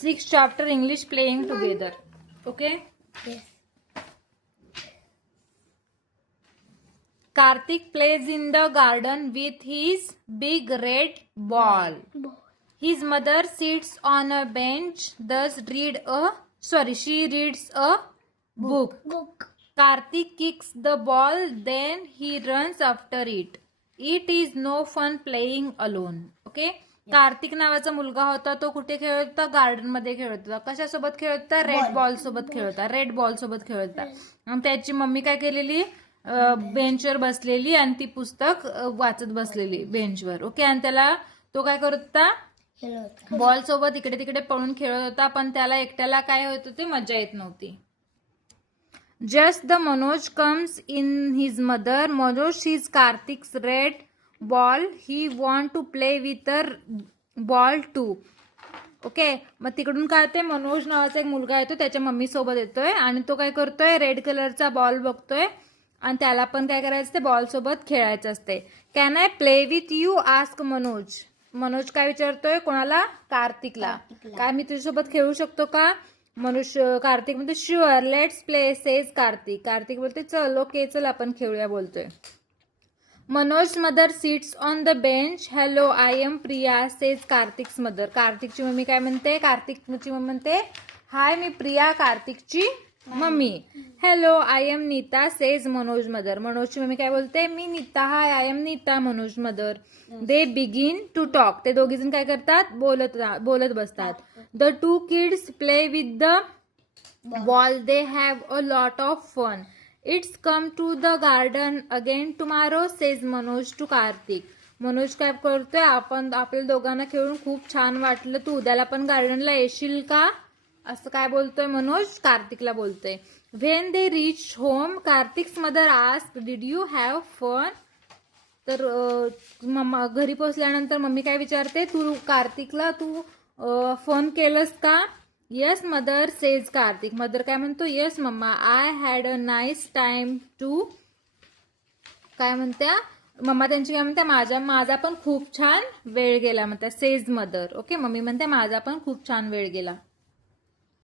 6th chapter English playing together. Okay. Yes. Karthik plays in the garden with his big red ball. His mother sits on a bench, she reads a book. Karthik kicks the ball, then he runs after it. It is no fun playing alone. Okay. Kartik नावाचा मुलगा होता, तो कुठे खेळत होता? Garden मध्ये खेळत होता. कशासोबत खेळत होता? रेड बॉल सोबत खेळत होता. रेड बॉल सोबत खेळत होता. आणि त्याची मम्मी काय केलेली? बेंचवर बसलेली आणि ती पुस्तक वाचत बसलेली बेंचवर. ओके. आणि त्याला तो काय करत होता? बॉल सोबत इकडे तिकडे पळून खेळत होता, पण त्याला एकट्याला काय होत होते? मजा येत नव्हती. Just the Manoj comes in his mother. Manoj sees Karthik's red ball. He want to play with the ball too. Okay. मग तिकडून काय होते? मनोज नावाचा एक मुलगा येतो, त्याच्या मम्मी सोबत येतोय आणि तो काय करतोय? रेड कलरचा बॉल बघतोय आणि त्याला पण काय करायचं असते? बॉल सोबत खेळायचं असते. Can I play with you? Ask Manoj. Manoj काय विचारतोय? कोणाला? कार्तिकला. काय मी तुझ्यासोबत खेळू शकतो का? कार्तिक म्हणते sure let's play says Kartik. Kartik बोलते चल ओके चल आपण खेळूया बोलतोय. Manoj mother sits on the bench. Hello I am Priya says Kartik's mother. कार्तिकची मम्मी काय म्हणते? कार्तिकची मम्मी म्हणते हाय मी प्रिया, कार्तिकची mummy. Hello I am Neeta says Manoj mother. मनोजची मम्मी काय बोलते? मी Neeta. Hi I am Neeta Manoj mother. They begin to talk. ते दोघी जण काय करतात? बोलत बसतात. The two kids play with the ball. They have a lot of fun. It's come to the garden again tomorrow says Manoj to Kartik. Manoj काय करतोय? आपल्या दोघांना खेळून खूप छान वाटलं, तू उद्याला पण गार्डनला येशील का? असं काय बोलतोय मनोज? कार्तिकला बोलतोय. When they reach home Kartik's mother ask did you have fun. तर मम्मा घरी पोहोचल्यानंतर मम्मी काय विचारते? कार्तिकला तू फन केलंस का? Yes mother says Kartik. Mother काय म्हणतो? Yes mamma I had a nice time too. काय म्हणत्या मम्मा त्यांची? काय म्हणत्या? माझा पण खूप छान वेळ गेला म्हणत्या. Says mother. ओके. मम्मी म्हणते माझा पण खूप छान वेळ गेला.